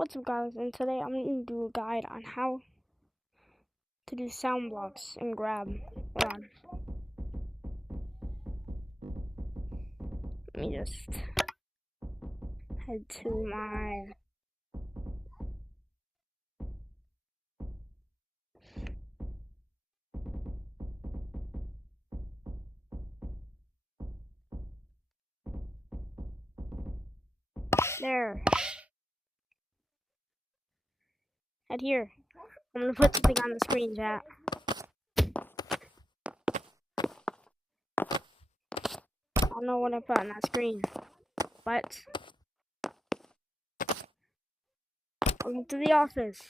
What's up guys, and today I'm going to do a guide on how to do sound blocks in Grab. Hold on. Let me just head to my there. Head here. I'm going to put something on the screen, chat. I don't know what I put on that screen, but welcome to the office.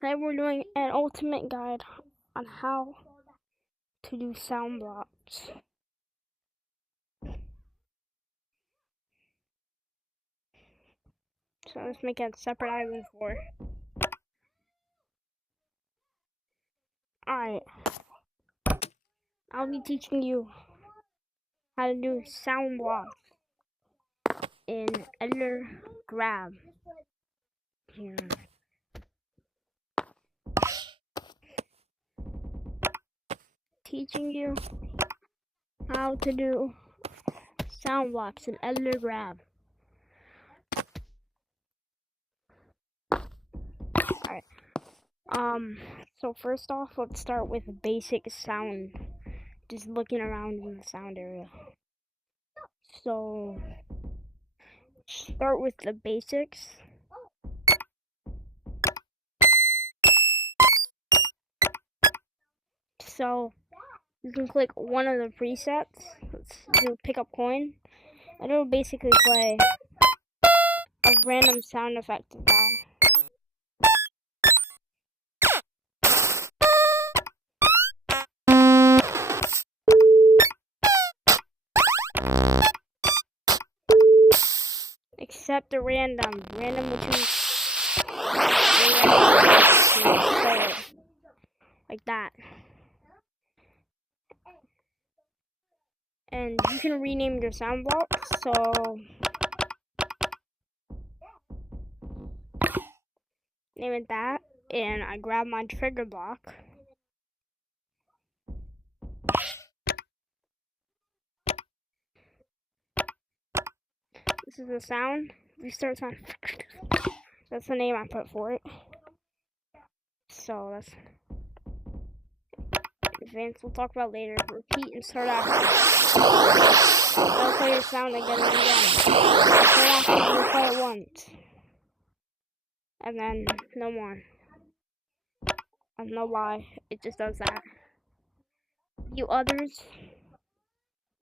Today we're doing an ultimate guide on how to do sound blocks. So let's make a separate island for it. Alright. I'll be teaching you how to do sound blocks in Editor Grab. Here. Teaching you how to do sound blocks in Editor Grab. Alright. So first off, let's start with basic sound. Just looking around in the sound area. So start with the basics. So you can click one of the presets. Let's do pick up coin. And it'll basically play a random sound effect of that. Except the random which is like that. And you can rename your sound blocks, so name it that, and I grab my trigger block. This is the sound. Restart sound. That's the name I put for it. So that's advanced. We'll talk about later. Repeat and start off. Don't play your sound again and again. Start off and you play it once, and then no more. I don't know why. It just does that. Mute others.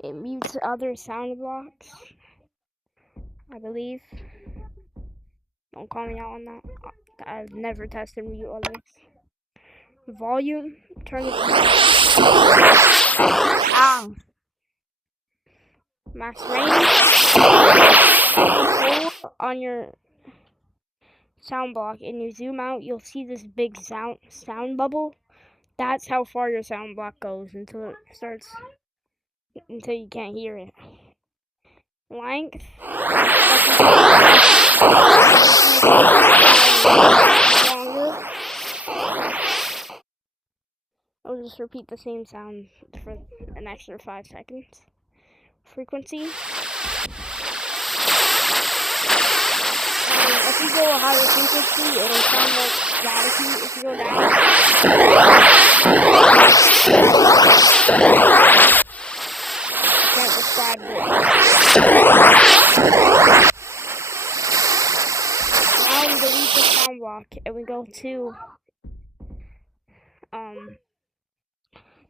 It mutes other sound blocks, I believe. Don't call me out on that. I've never tested mute others. Volume, turn it down. Ow. Max range. Hold on your sound block and you zoom out, you'll see this big sound bubble. That's how far your sound block goes until you can't hear it. Length. Longer. I'll just repeat the same sound for an extra 5 seconds. Frequency. If you go a higher frequency, it'll sound like staticky. If you go down, I can't describe it. Now we delete the sound block and we go to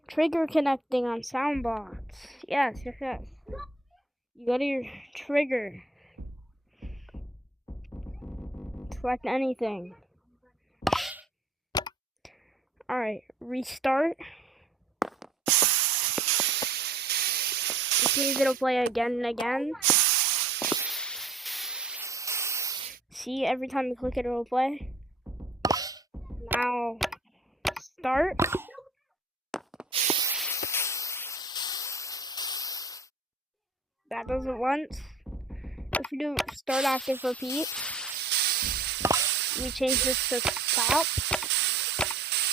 trigger connecting on sound blocks. Yes. You go to your trigger. Select anything. Alright, restart. You see it'll play again and again. See, every time you click it, it'll play. Now, start. That does it once. If you do start active repeat, we change this to stop.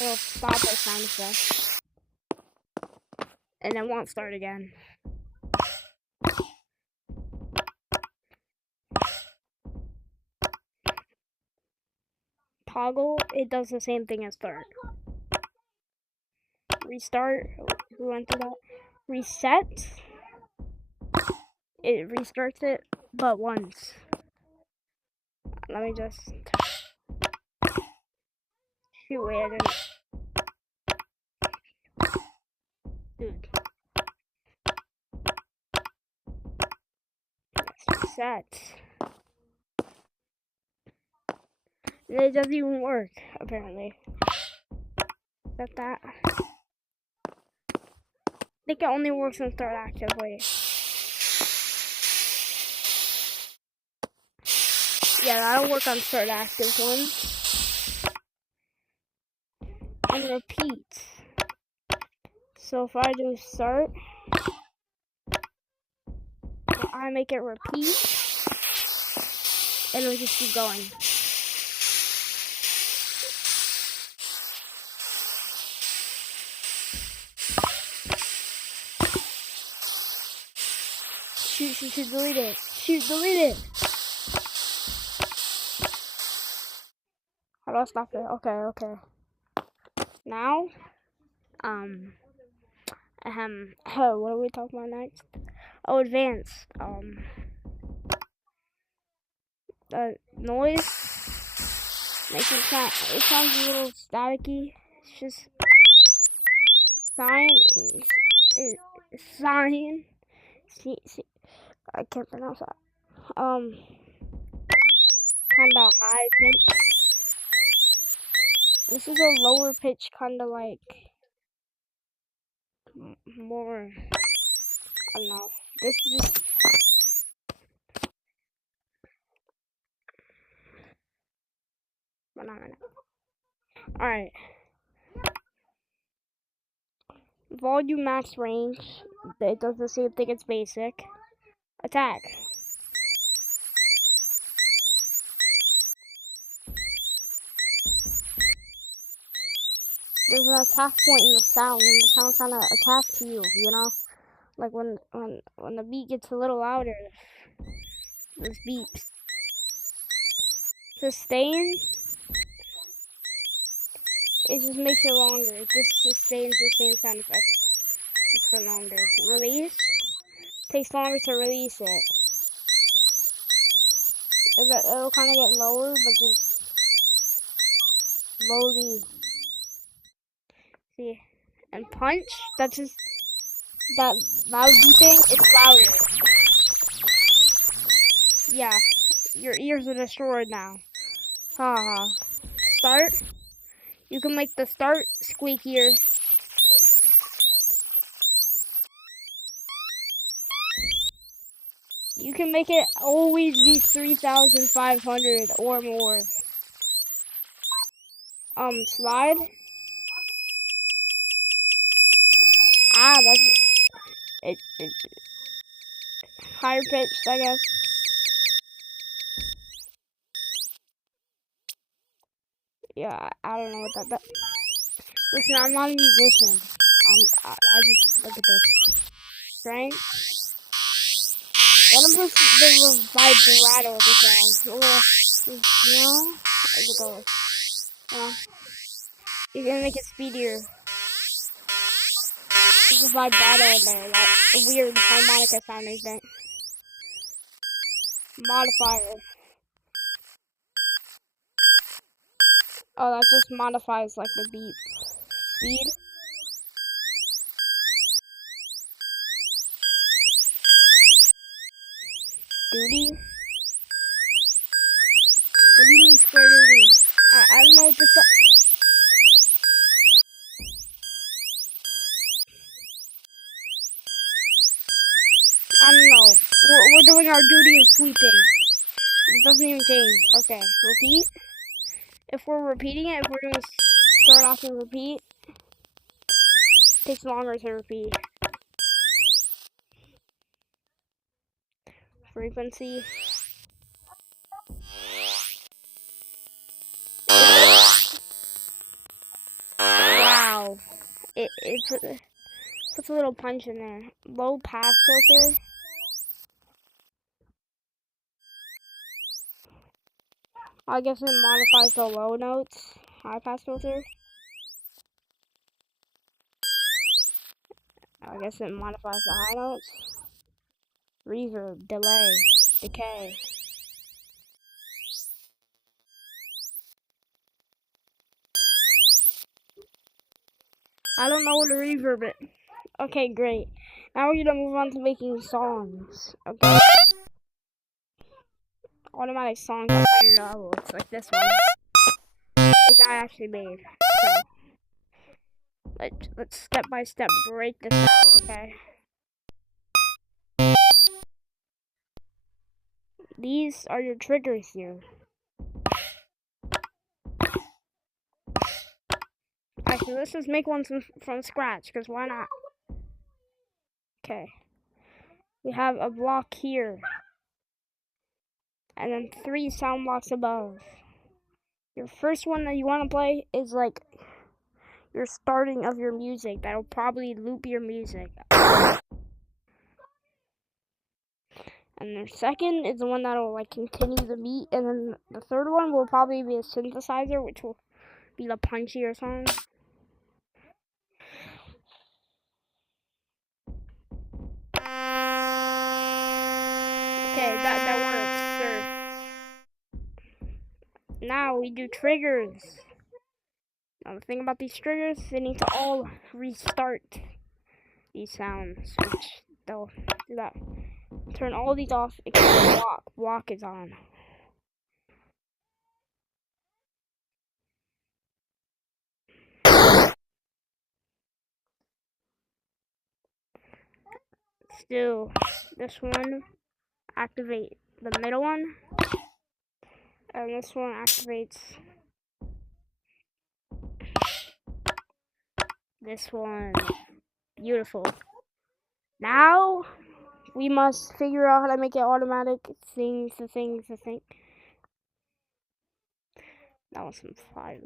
It'll stop our sound effect. And it won't start again. Toggle, it does the same thing as start. Restart, we went through that. Reset, it restarts it, but once. Let me just... Shoot, wait, I didn't... Dude. Let's reset. It doesn't even work, apparently. Set that. I think it only works in start actively. Yeah, that'll work on start active ones. And repeat. So if I do start, I make it repeat, and it'll just keep going. Shoot, delete it. Shoot, delete it. How do I stop it? Okay. Now, what are we talking about next? Oh, advanced. The noise makes it sounds a little staticky. It's just sign. I can't pronounce that. Kinda high pitch. This is a lower pitch, kinda like more. I don't know. This is. But not right now. Alright. Volume max range. It does the same thing as basic. Attack. There's an attack point in the sound when the sound kind of attacks you, you know? Like when the beat gets a little louder, this beeps. Sustain, it just makes it longer. It just sustains the same sound effect for longer. Release, takes longer to release it. It'll kind of get lower, but just slowly. See, and punch, that's just that loud beeping. It's louder. Yeah, your ears are destroyed now. Haha. Start. You can make the start squeakier. You can make it always be 3,500 or more. Slide. That's it's higher pitched, I guess. Yeah, I don't know what that. Listen, I'm not a musician. I just look at this. Strength. Let him push the vibrato of the sound. You know? As it goes. You're gonna make it speedier. There's a vibrato in there, that weird harmonica sounding thing. Modifier. Oh, that just modifies like the beat speed. Duty. What do you mean square duty? I don't know what this does. I don't know. We're doing our duty of sweeping. It doesn't even change. Okay, repeat. If we're repeating it, if we're going to start off and repeat, it takes longer to repeat. Frequency. puts a little punch in there. Low pass filter. I guess it modifies the low notes. High pass filter. I guess it modifies the high notes. Reverb, delay, decay. I don't know what a reverb is. Okay, great. Now we're gonna move on to making songs. Okay. Automatic songs at higher levels, like this one, which I actually made. So let's step by step break this out. Okay. These are your triggers here. Actually, let's just make one from scratch, because why not? Okay. We have a block here. And then 3 sound blocks above. Your first one that you want to play is like your starting of your music. That'll probably loop your music. And the second is the one that'll like continue the beat. And then the third one will probably be a synthesizer, which will be the punchier song. Okay, that works, sir. Now we do triggers. Now the thing about these triggers, they need to all restart these sounds, which they'll do that. Turn all these off except block. Block is on. Still, this one activate the middle one, and this one activates this one. Beautiful. Now we must figure out how to make it automatic. Things. That was some fire.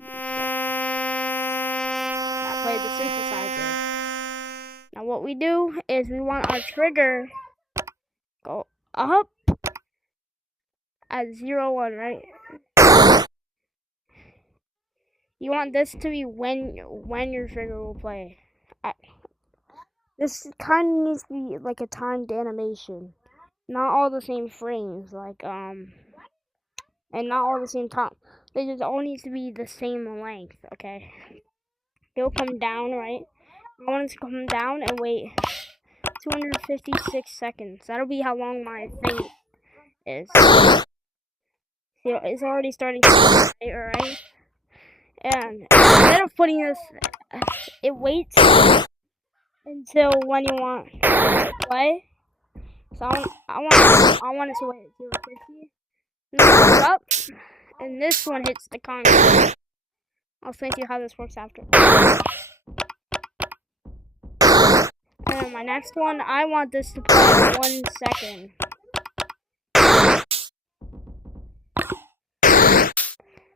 That played the synthesizer. Now what we do is we want our trigger go up at 0, 1, right? You want this to be when your trigger will play. This kind of needs to be like a timed animation, not all the same frames, like and not all the same time. They just all needs to be the same length. Okay, it'll come down, right? I want it to come down and wait 256 seconds. That'll be how long my thing is. See, it's already starting to play, alright? And instead of putting this, it waits until when you want to play. So I want it to wait at 050. And then it goes up, and this one hits the concrete. I'll explain to you how this works after. And my next one, I want this to play in 1 second.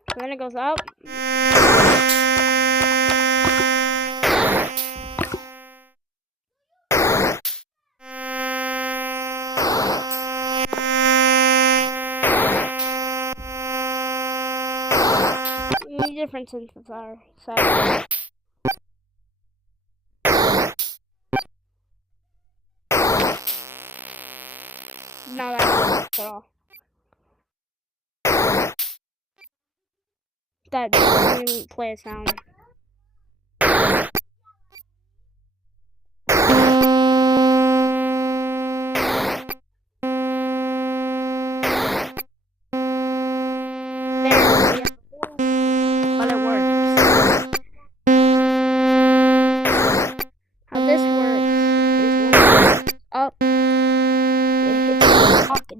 So then it goes up. Different synthesizer. No, that's not at all. That doesn't play a sound.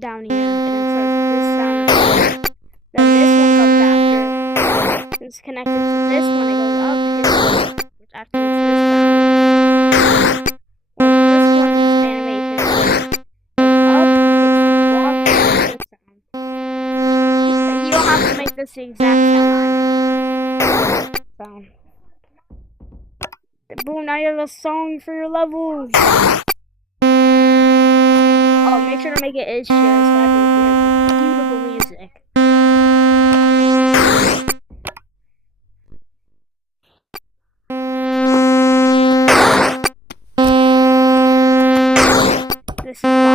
Down here, and then starts this sound. Then this one comes after. It's connected to this one. It goes up, which activates this sound. Well, this one's animation goes up, it's blocked, this sound. You don't have to make this the exact sound. Boom, now you have a song for your level. Oh, make sure to make it is shared so I can hear beautiful music. This is